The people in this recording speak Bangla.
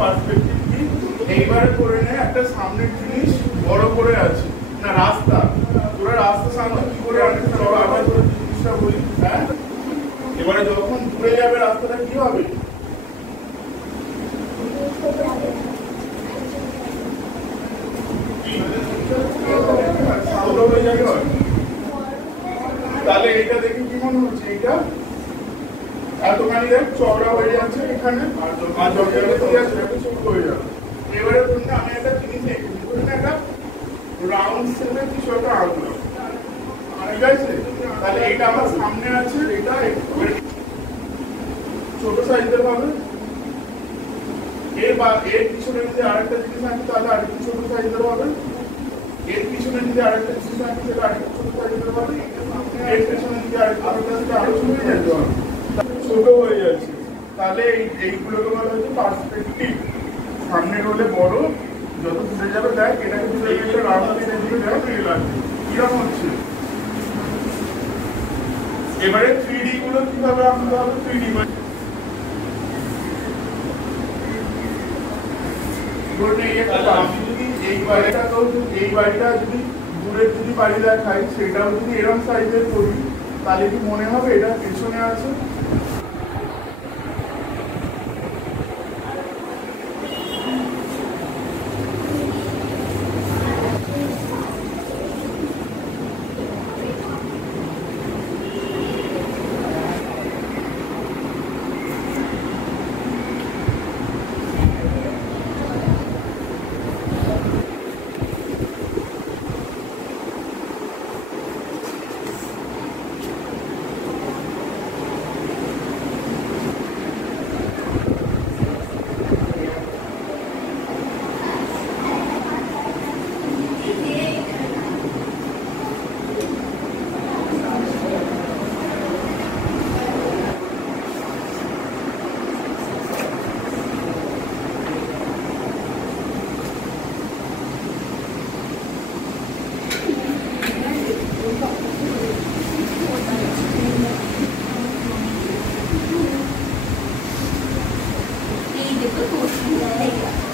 পার্সপেক্টিভ কি এইবারে করে নে একটা সামনের জিনিস বড় করে আছে না রাস্তা তোরা রাস্তা সামনে কি করে অনেক বড় আবার করে জিনিসটা বলি হ্যাঁ এবারে যখন ঘুরে যাবে রাস্তাটা কি হবে তাহলে এটা দেখে কি মনে হচ্ছে এটা এতখানি দেখ চওড়া হয়ে যাচ্ছে এখানে আর ছোট হয়ে যাবে এবারে ধরুন আমি একটা জিনিস একটা রাউন্ড শেপের কিছু একটা আঁকলাম ঠিক আছে তাহলে এটা আমার সামনে আছে এটা ছোট সাইজের হবে এর পিছনে যদি আরেকটা জিনিস আছে তাহলে আরেকটু ছোট সাইজের হবে এর পিছনে যদি আরেকটা জিনিস আছে সেটা আরেকটু ছোট সাইজের হবে এর পিছনে যদি আরেকটা আরো ছোট হয়ে যেতে হবে ছোট হয়ে যাচ্ছে তাহলে এইগুলোকে বলা হচ্ছে পার্সপেক্টিভ সামনের হলে বড় যত দূরে যাবে দেখ এটাকে দূরে গেলে রাস্তা কিরকম হচ্ছে এবারে 3D গুলো কিভাবে আঁকতে হবে 3D এই বাড়িটা যদি দূরের যদি বাড়ি দেখাই সেটাও যদি এরকম সাইজের করি তাহলে কি মনে হবে এটা পেছনে আছে Thì được cái cuộc này